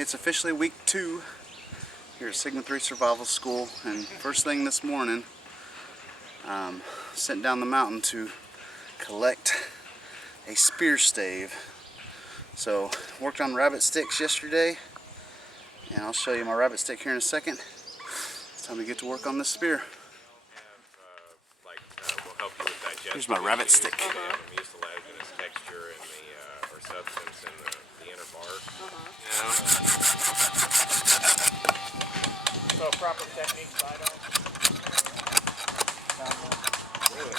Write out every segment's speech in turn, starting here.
it's officially week 2 here at Sigma 3 Survival School, and first thing this morning, sent down the mountain to collect a spear stave. So worked on rabbit sticks yesterday, and I'll show you my rabbit stick here in a second. It's time to get to work on this spear. Here's my rabbit stick. Substance in the inner bark. So proper technique side on. Really?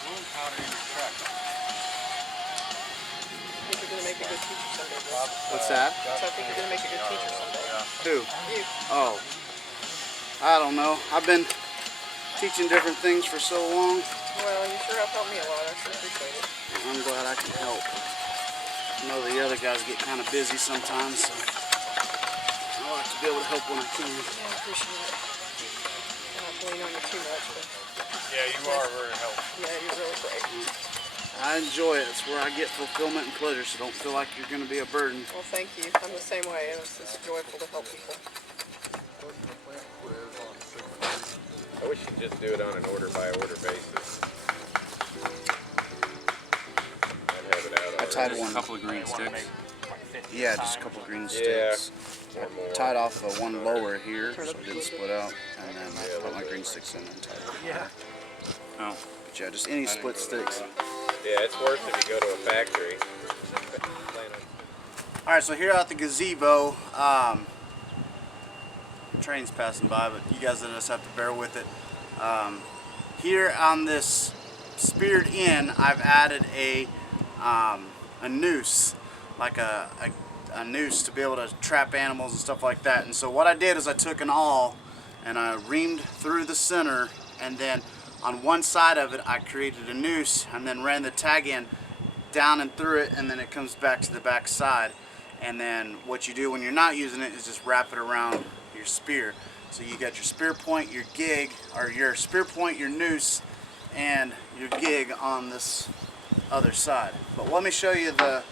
Room powder in your truck. I think you're going to make a good teacher someday, Bob. What's that? So I think you're going to make a good teacher someday. Who? You. Oh, I don't know. I've been teaching different things for so long. Well, you sure have helped me a lot. I sure appreciate it. I'm glad I can help. I know the other guys get kind of busy sometimes, so I like to be able to help when I can. Yeah, I appreciate it. I'm not pulling on you too much, but Yeah, you are very helpful. yeah, you're really great. I enjoy it. It's where I get fulfillment and pleasure, so don't feel like you're going to be a burden. Well, thank you. I'm the same way. It's joyful to help people. I wish you'd just do it on an order-by-order basis. I tied one. A couple of green sticks. Yeah, just a couple of green sticks. Or more. Tied off one lower here, so it didn't split out, and then I put my green sticks in and tied it. Yeah. Oh. But yeah, just any split sticks. Yeah, it's worse if you go to a factory. Alright, so here at the gazebo, train's passing by, but you guys just have to bear with it. Here on this speared end, I've added a noose, like a noose to be able to trap animals and stuff like that. And so what I did is I took an awl and I reamed through the center, and then on one side of it I created a noose and then ran the tag end down and through it, and then it comes back to the back side. And then what you do when you're not using it is just wrap it around your spear. So you got your spear point, your gig, or your spear point, your noose, and your gig on this other side. But let me show you the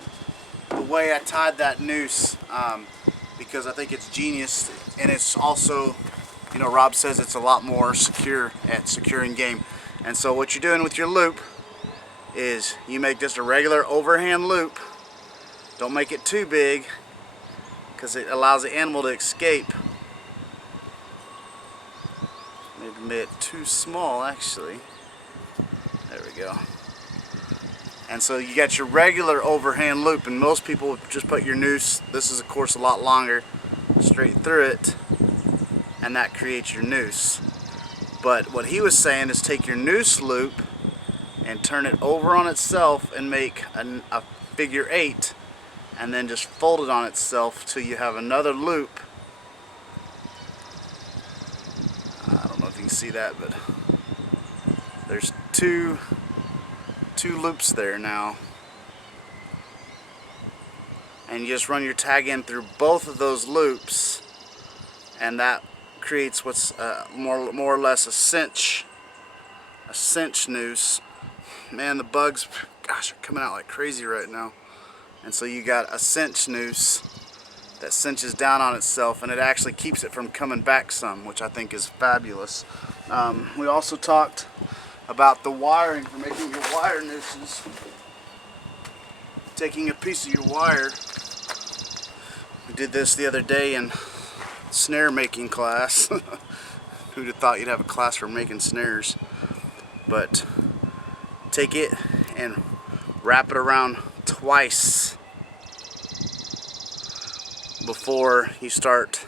way I tied that noose, because I think it's genius, and it's also, you know, Rob says it's a lot more secure at securing game. And so what you're doing with your loop is you make just a regular overhand loop. Don't make it too big, because it allows the animal to escape. Maybe made it too small, actually. There we go. And so you got your regular overhand loop, and most people just put your noose, this is of course a lot longer, straight through it, and that creates your noose. But what he was saying is take your noose loop and turn it over on itself and make a figure 8, and then just fold it on itself till you have another loop. I don't know if you can see that, but there's two loops there now, and you just run your tag in through both of those loops, and that creates what's more or less a cinch noose. Man, the bugs, gosh, are coming out like crazy right now. And so you got a cinch noose that cinches down on itself, and it actually keeps it from coming back some, which I think is fabulous. We also talked about the wiring for making your wire nooses. Taking a piece of your wire. We did this the other day in snare making class. Who'd have thought you'd have a class for making snares? But take it and wrap it around twice before you start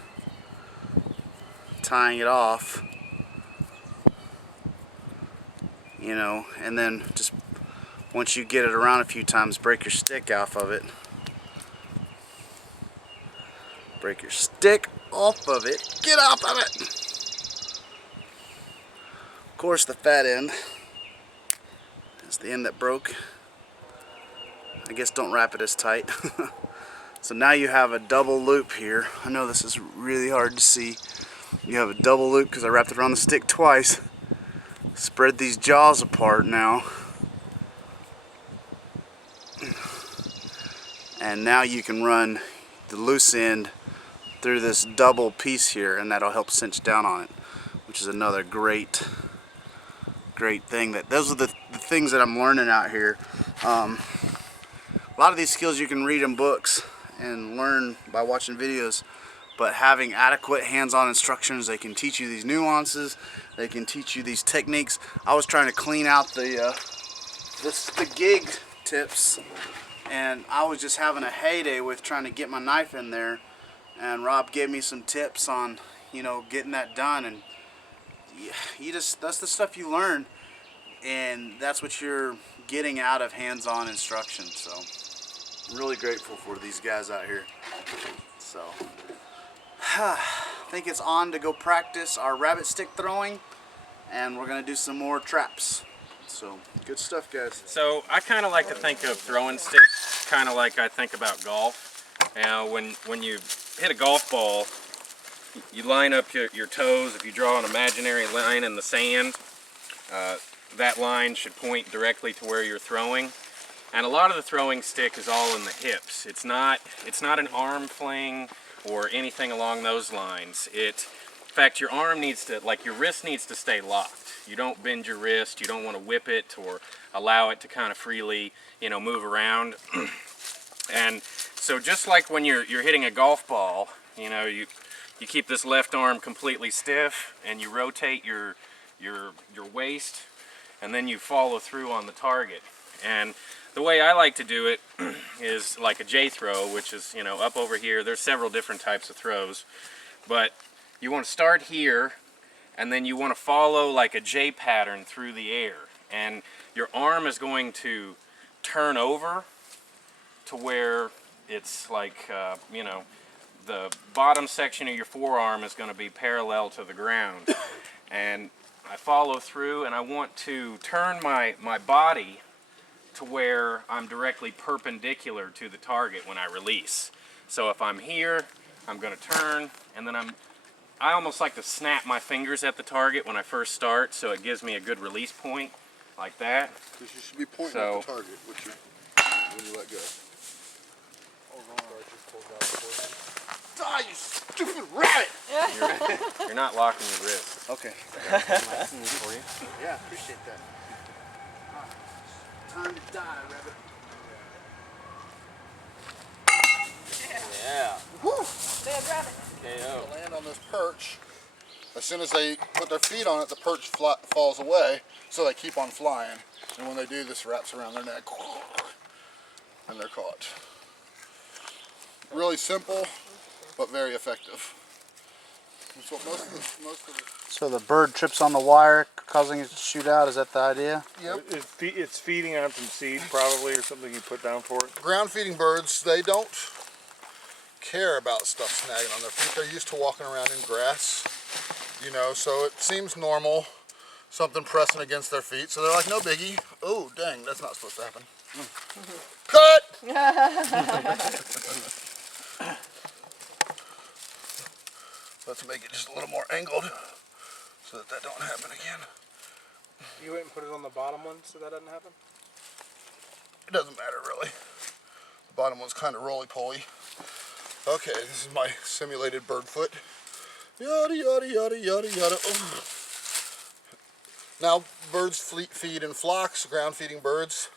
tying it off, you know, and then just once you get it around a few times, break your stick off of it. Break your stick off of it. Get off of it! Of course, the fat end is the end that broke. I guess don't wrap it as tight. So now you have a double loop here. I know this is really hard to see. You have a double loop because I wrapped it around the stick twice. Spread these jaws apart now. And now you can run the loose end through this double piece here, and that'll help cinch down on it, which is another great thing. Those are the things that I'm learning out here. A lot of these skills you can read in books and learn by watching videos, but having adequate hands-on instructions, they can teach you these nuances, they can teach you these techniques. I was trying to clean out the gig tips, and I was just having a heyday with trying to get my knife in there, and Rob gave me some tips on, you know, getting that done. And that's the stuff you learn, and that's what you're getting out of hands-on instruction. So really grateful for these guys out here. So I think it's on to go practice our rabbit stick throwing, and we're gonna do some more traps. So good stuff, guys. So I kind of like to think of throwing sticks kind of like I think about golf. When you hit a golf ball, you line up your toes. If you draw an imaginary line in the sand, that line should point directly to where you're throwing. And a lot of the throwing stick is all in the hips. It's not an arm fling or anything along those lines. In fact, your arm needs to, like your wrist needs to stay locked. You don't bend your wrist. You don't want to whip it or allow it to kind of freely, you know, move around. And so just like when you're hitting a golf ball, you know, you keep this left arm completely stiff, and you rotate your waist, and then you follow through on the target. And the way I like to do it is like a J throw, which is, you know, up over here. There's several different types of throws, but you want to start here, and then you want to follow like a J pattern through the air, and your arm is going to turn over to where it's like, you know, the bottom section of your forearm is going to be parallel to the ground. And I follow through, and I want to turn my body to where I'm directly perpendicular to the target when I release. So if I'm here, I'm going to turn, and then I almost like to snap my fingers at the target when I first start, so it gives me a good release point, like that. Because you should be pointing at the target when you let go. Die, you stupid rabbit! You're not locking your wrist. Okay. For you. Yeah, appreciate that. Time to die, rabbit. Yeah. Woo! Bad rabbit. KO. Land on this perch. As soon as they put their feet on it, the perch falls away, so they keep on flying. And when they do, this wraps around their neck, and they're caught. Really simple, but very effective. That's what most of the So the bird trips on the wire, causing it to shoot out. Is that the idea? Yep. It's feeding on some seed, probably, or something you put down for it. Ground feeding birds, they don't care about stuff snagging on their feet. They're used to walking around in grass, you know, so it seems normal, something pressing against their feet. So they're like, no biggie. Oh, dang, that's not supposed to happen. Cut! Let's make it just a little more angled so that don't happen again. You wait and put it on the bottom one so that doesn't happen? It doesn't matter really. The bottom one's kind of roly-poly. Okay, this is my simulated bird foot. Yada, yada, yada, yada, yada. Oh. Now, birds feed in flocks, ground feeding birds.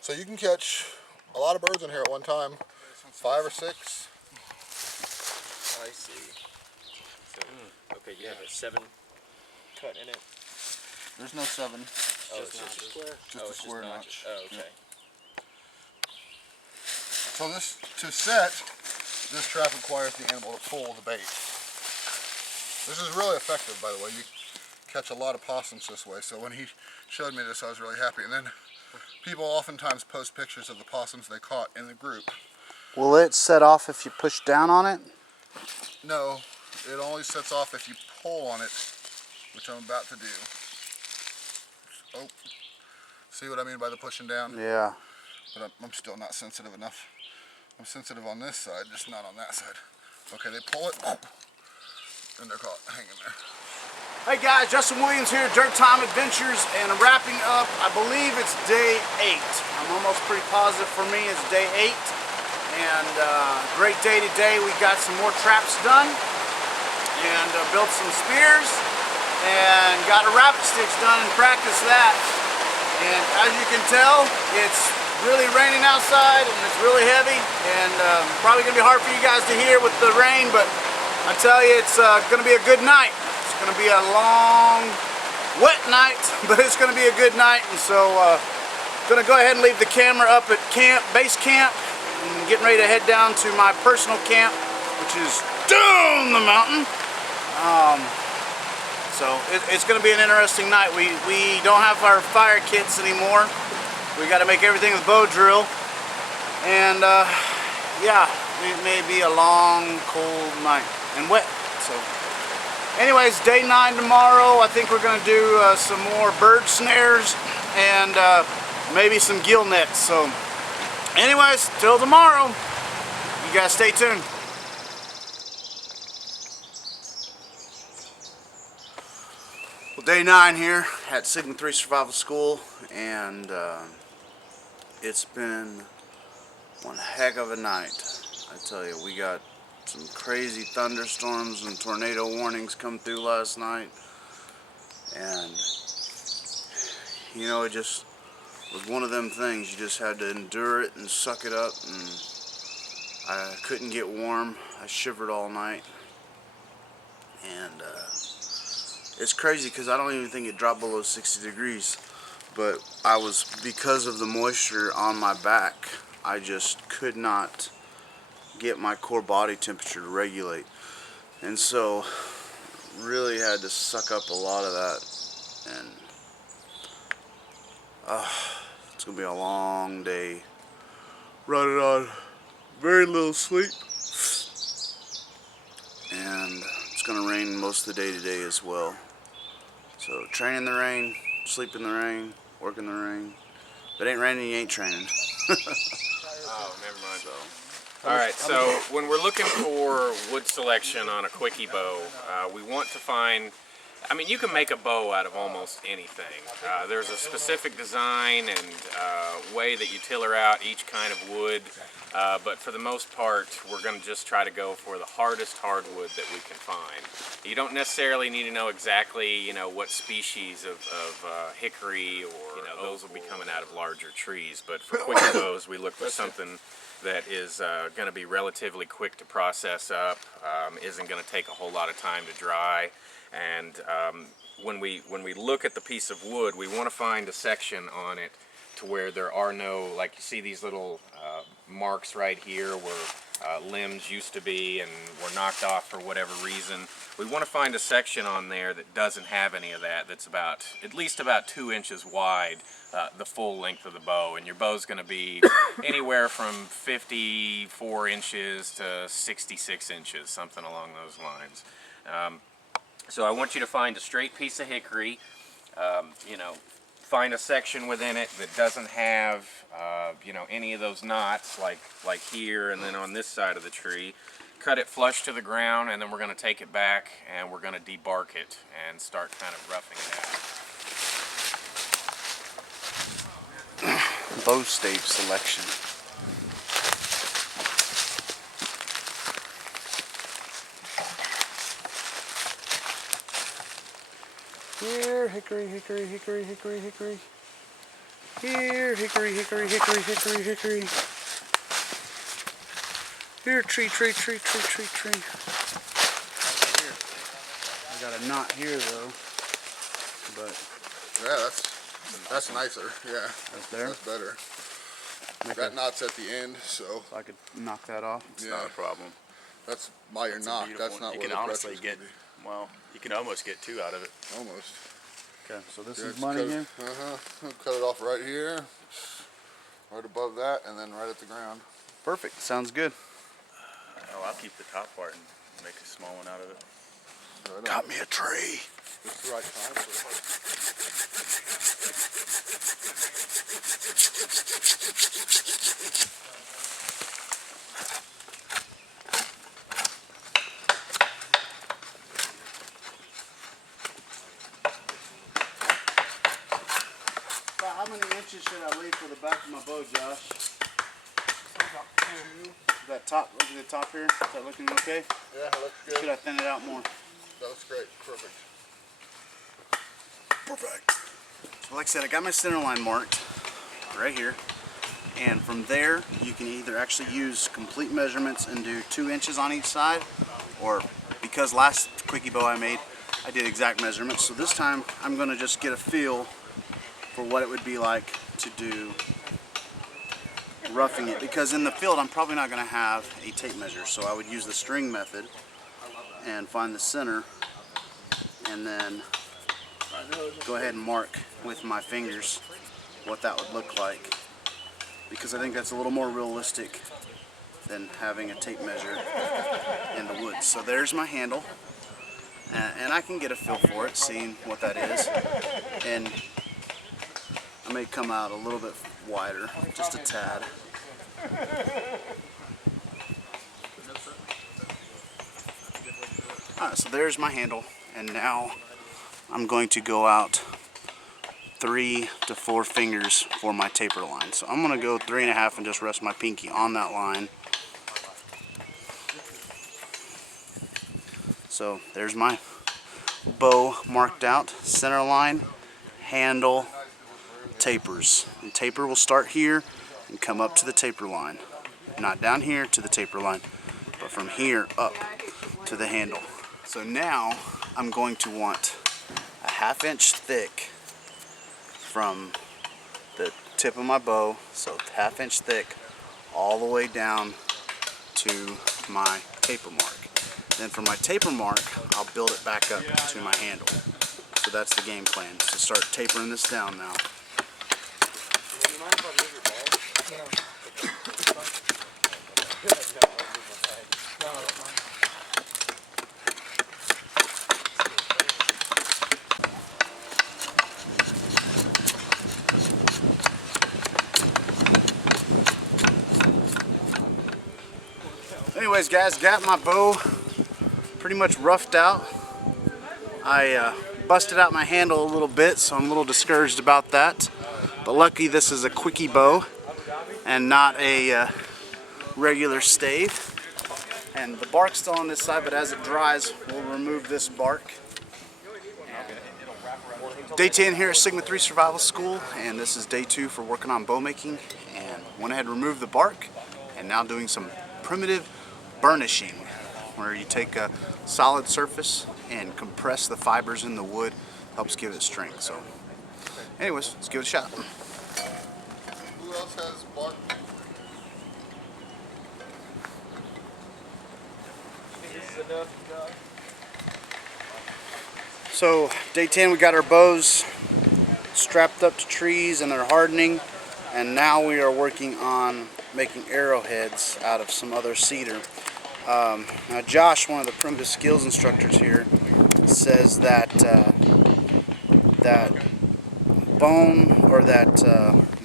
So you can catch a lot of birds in here at one time. 5 or 6. I see. So, okay, you have a 7 cut in it. There's no 7. Oh, it's just a square? Just a square notch. Oh, okay. So to set, this trap requires the animal to pull the bait. This is really effective, by the way. You catch a lot of possums this way. So when he showed me this, I was really happy. And then people oftentimes post pictures of the possums they caught in the group. Will it set off if you push down on it? No, it only sets off if you pull on it, which I'm about to do. Oh, see what I mean by the pushing down? Yeah. But I'm still not sensitive enough. I'm sensitive on this side, just not on that side. Okay, they pull it, and they're caught hanging there. Hey guys, Justin Williams here, Dirt Time Adventures, and I'm wrapping up, I believe it's day 8. I'm almost pretty positive for me it's day 8. and great day today. We got some more traps done and built some spears and got a rabbit sticks done and practiced that. And as you can tell, it's really raining outside and it's really heavy, and probably gonna be hard for you guys to hear with the rain, but I tell you, it's gonna be a good night. It's gonna be a long, wet night, but it's gonna be a good night. And so gonna go ahead and leave the camera up at base camp, and getting ready to head down to my personal camp, which is down the mountain. So it's going to be an interesting night. We don't have our fire kits anymore. We got to make everything with bow drill. And yeah, it may be a long, cold night and wet. So anyways, day 9 tomorrow. I think we're going to do some more bird snares and maybe some gill nets. So anyways, till tomorrow, you guys stay tuned. Well, day 9 here at Sigma 3 Survival School, and it's been one heck of a night. I tell you, we got some crazy thunderstorms and tornado warnings come through last night, and you know, it just was one of them things. You just had to endure it and suck it up, and I couldn't get warm. I shivered all night, and it's crazy because I don't even think it dropped below 60 degrees, but because of the moisture on my back, I just could not get my core body temperature to regulate, and so really had to suck up a lot of that, and it's gonna be a long day running on very little sleep, and it's gonna rain most of the day today as well. So train in the rain, sleep in the rain, work in the rain. If it ain't raining, you ain't training. Oh, never mind. Alright, so when we're looking for wood selection on a Quickie bow, we want to find, I mean, you can make a bow out of almost anything. There's a specific design and way that you tiller out each kind of wood, but for the most part, we're going to just try to go for the hardest hardwood that we can find. You don't necessarily need to know exactly, you know, what species of hickory, or, you know, those will be coming out of larger trees, but for Quickie bows, we look for something that is going to be relatively quick to process up, isn't going to take a whole lot of time to dry. And when we look at the piece of wood, we want to find a section on it to where there are no, like you see these little marks right here where limbs used to be and were knocked off for whatever reason. We want to find a section on there that doesn't have any of that, that's at least about 2 inches wide, the full length of the bow. And your bow's going to be anywhere from 54 inches to 66 inches, something along those lines. So I want you to find a straight piece of hickory, you know, find a section within it that doesn't have, you know, any of those knots like here and then on this side of the tree. Cut it flush to the ground, and then we're going to take it back and we're going to debark it and start kind of roughing it out. Bow stave selection. Here, hickory, hickory, hickory, hickory, hickory. Here, hickory, hickory, hickory, hickory, hickory. Here, tree, tree, tree, tree, tree, tree. Here. I got a knot here though, but Yeah, that's nicer. Yeah, that's there. that's better. That knot's at the end, so I could knock that off. It's not a problem. that's by your knock. That's not You where can the honestly pressure's get, gonna be. well, you can almost get 2 out of it. Almost. Okay, so this Yeah, is just money cut here. Cut it off right here, right above that, and then right at the ground. Perfect. Sounds good. Oh, I'll keep the top part and make a small one out of it. Right Got on. me a tree. Just the right time. How many inches should I leave for the back of my bow, Josh? About 2. That top, look at the top here. Is that looking okay? Yeah, that looks good. Should I thin it out more? That looks great. Perfect. Perfect. So like I said, I got my center line marked right here. And from there, you can either actually use complete measurements and do 2 inches on each side, or because last quickie bow I made, I did exact measurements. So this time, I'm going to just get a feel for what it would be like to do roughing it. Because in the field, I'm probably not going to have a tape measure. So I would use the string method and find the center, and then go ahead and mark with my fingers what that would look like, because I think that's a little more realistic than having a tape measure in the woods. So there's my handle, and I can get a feel for it, seeing what that is, and I may come out a little bit wider, just a tad. Alright, so there's my handle, and now I'm going to go out 3 to 4 fingers for my taper line. So I'm going to go 3.5 and just rest my pinky on that line. So there's my bow marked out, center line, handle, tapers. And taper will start here and come up to the taper line. Not down here to the taper line, but from here up to the handle. So now I'm going to want a 1/2 inch thick from the tip of my bow, so 1/2 inch thick all the way down to my taper mark. Then from my taper mark, I'll build it back up to my handle. So that's the game plan, to start tapering this down now. Anyways guys, got my bow pretty much roughed out. I busted out my handle a little bit, so I'm a little discouraged about that. But lucky this is a quickie bow and not a regular stave. And the bark's still on this side, but as it dries, we'll remove this bark. Day 10 here at Sigma 3 Survival School, and this is day 2 for working on bow making. And went ahead and removed the bark, and now doing some primitive burnishing, where you take a solid surface and compress the fibers in the wood, helps give it strength. So anyways, let's give it a shot. Who else has bark? So day 10, we got our bows strapped up to trees and they're hardening, and now we are working on making arrowheads out of some other cedar. Now Josh, one of the primitive skills instructors here, says that that bone, or that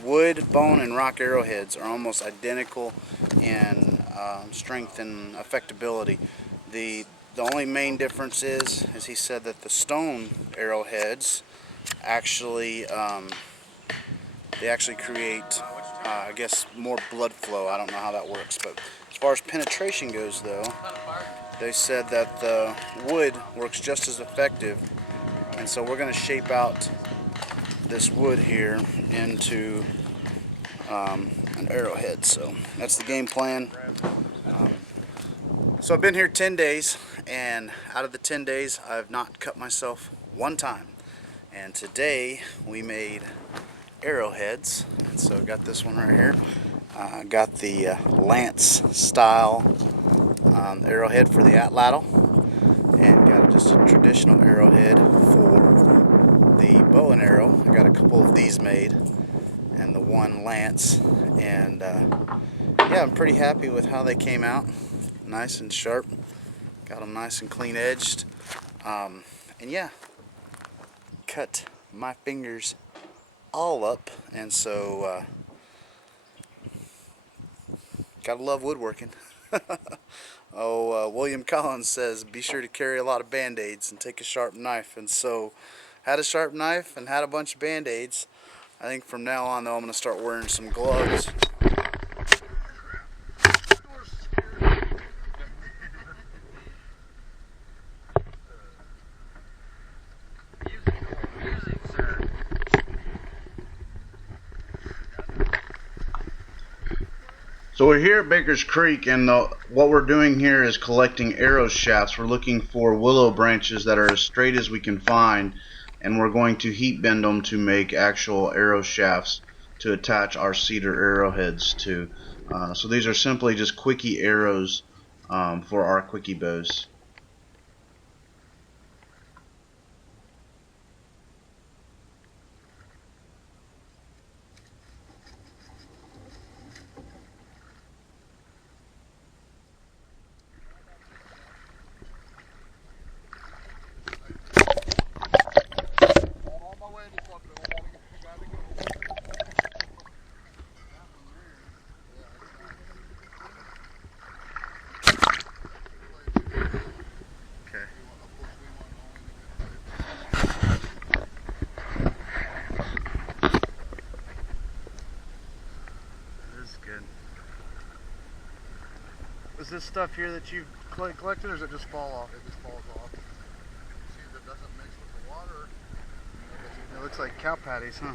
wood, bone, and rock arrowheads are almost identical in strength and effectability. The only main difference is he said that the stone arrowheads actually they actually create I guess more blood flow. I don't know how that works, but as far as penetration goes though, they said that the wood works just as effective, and so we're going to shape out this wood here into an arrowhead. So that's the game plan. So I've been here 10 days, and out of the 10 days I've not cut myself one time, and today we made arrowheads. And so got this one right here. Got the lance style arrowhead for the atlatl, and got just a traditional arrowhead for the bow and arrow. I got a couple of these made, and the one lance, and yeah, I'm pretty happy with how they came out. Nice and sharp, got them nice and clean edged, and yeah, cut my fingers all up, and so gotta love woodworking. William Collins says be sure to carry a lot of band-aids and take a sharp knife, and so had a sharp knife and had a bunch of band-aids. I think from now on though I'm gonna start wearing some gloves. So we're here at Baker's Creek, and what we're doing here is collecting arrow shafts. We're looking for willow branches that are as straight as we can find, and we're going to heat bend them to make actual arrow shafts to attach our cedar arrowheads to. So these are simply just quickie arrows for our quickie bows. Is this stuff here that you've collected, or does it just fall off? It just falls off. See, that doesn't mix with the water. It looks like cow patties, huh?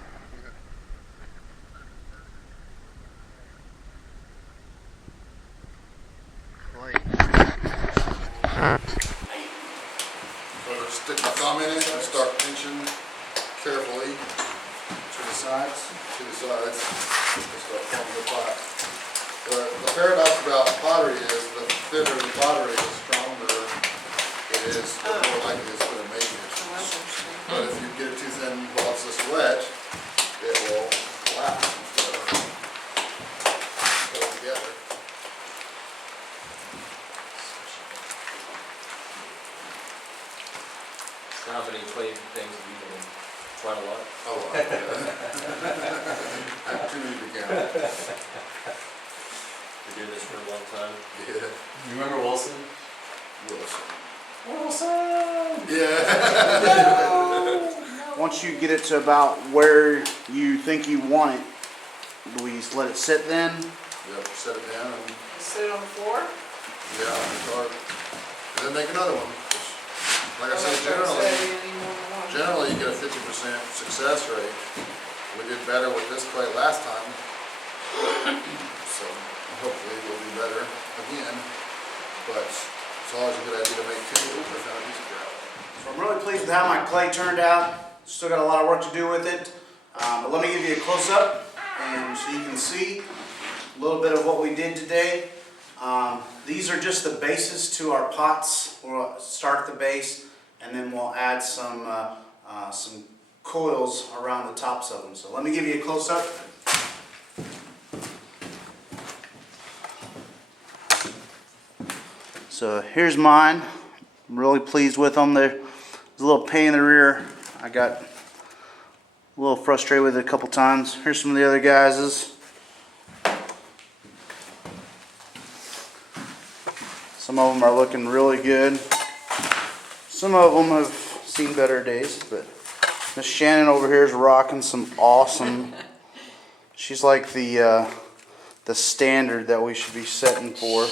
Clay. So stick my thumb in it and start pinching carefully To the sides. to the sides. Just start pulling the pot. The paradox about pottery is the thinner the pottery, the stronger it is, the more likely it's going to make it. Oh, that's interesting. But if you get it too thin while it's this wet, it will collapse instead of go together. So how many clay things have you done? Quite a lot. Oh, well, yeah. Too many to count. Been doing this for a long time. Yeah. You remember Wilson? Wilson. Yeah. Once you get it to about where you think you want it, do we just let it sit then? Yep, set it down and, Sit it on the floor? yeah, start. And then make another one. Like I Or said, like don't say generally, any more than one. generally you get a 50% success rate. We did better with this clay last time. So hopefully we'll do better again. But it's always a good idea to make two or found a piece of gravel. So I'm really pleased with how my clay turned out. Still got a lot of work to do with it. But let me give you a close-up, and so you can see a little bit of what we did today. These are just the bases to our pots. We'll start at the base, and then we'll add some coils around the tops of them. So let me give you a close-up. So here's mine. I'm really pleased with them. There's a little pain in the rear. I got a little frustrated with it a couple times. Here's some of the other guys's. Some of them are looking really good. Some of them have seen better days, but Miss Shannon over here is rocking some awesome. She's like the standard that we should be setting for.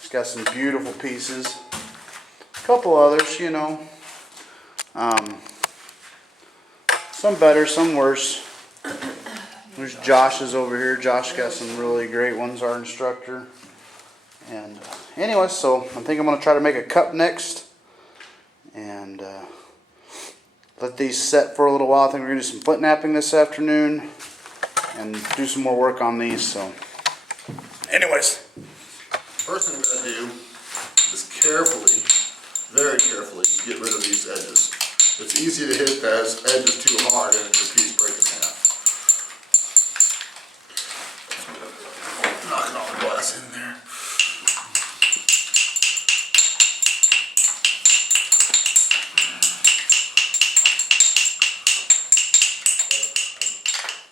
She's got some beautiful pieces. A couple others, you know. Some better, some worse. There's Josh's over here. Josh got some really great ones, our instructor. And anyway, so I think I'm going to try to make a cup next. And let these set for a little while. I think we're going to do some foot napping this afternoon. And do some more work on these. So, anyways. First thing we're going to do is carefully, very carefully, get rid of these edges. It's easy to hit those edges too hard and your piece break in half. Knocking all the glass in there.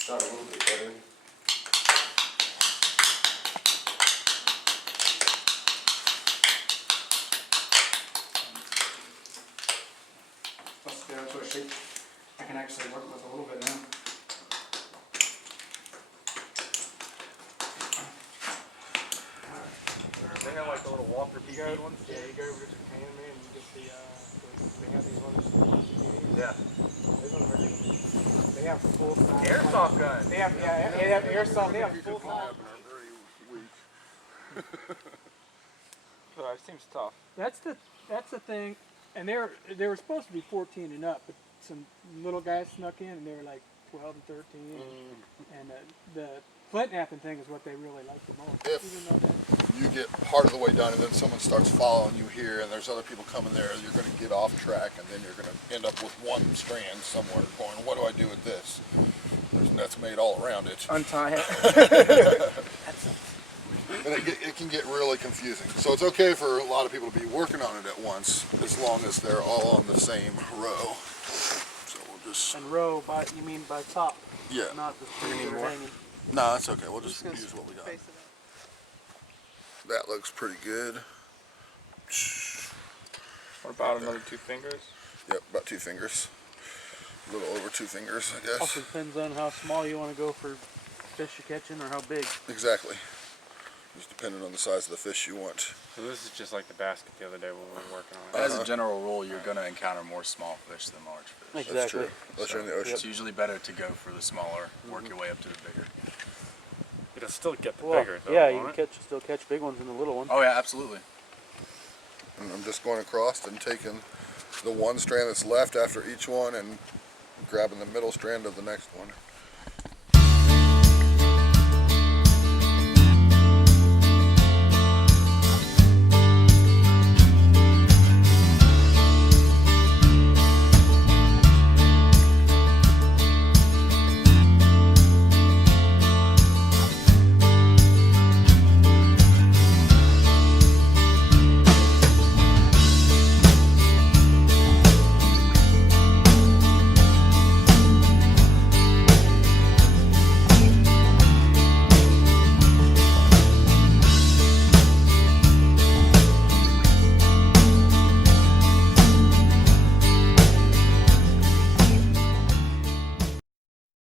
Got a little bit better. That's what shape I can actually work with a little bit now. They have like the little Walker P-Guide ones. Yeah, you go over to Japan, man, and you get they have these ones. Yeah. Those ones are good. They have full size. Airsoft gun. They have airsoft. They have full size. It seems tough. That's the thing, and they were supposed to be 14 and up, but some little guys snuck in and they were like 12 and 13, and the flint napping thing is what they really like the most. If Even though that, you get part of the way done and then someone starts following you here and there's other people coming there, you're going to get off track and then you're going to end up with one strand somewhere going, what do I do with this? There's nets made all around it. Untie it. And it can get really confusing. So it's okay for a lot of people to be working on it at once as long as they're all on the same row. So we'll just... and row by, you mean by top, Yeah. not the strings that are hanging. No, that's okay. We'll just use what we got. Face it up. That looks pretty good. What about another 2 fingers? Yep, about 2 fingers. A little over 2 fingers, I guess. Also depends on how small you want to go for fish you're catching or how big. Exactly. Just depending on the size of the fish you want. So this is just like the basket the other day when we were working on it. As a general rule, you're going to encounter more small fish than large fish. That's true. Unless you're in the ocean. It's usually better to go for the smaller, work your way up to the bigger. It'll still get the Well, bigger though, yeah, you won't can it? still catch big ones in the little one. Oh yeah, absolutely. And I'm just going across and taking the one strand that's left after each one and grabbing the middle strand of the next one.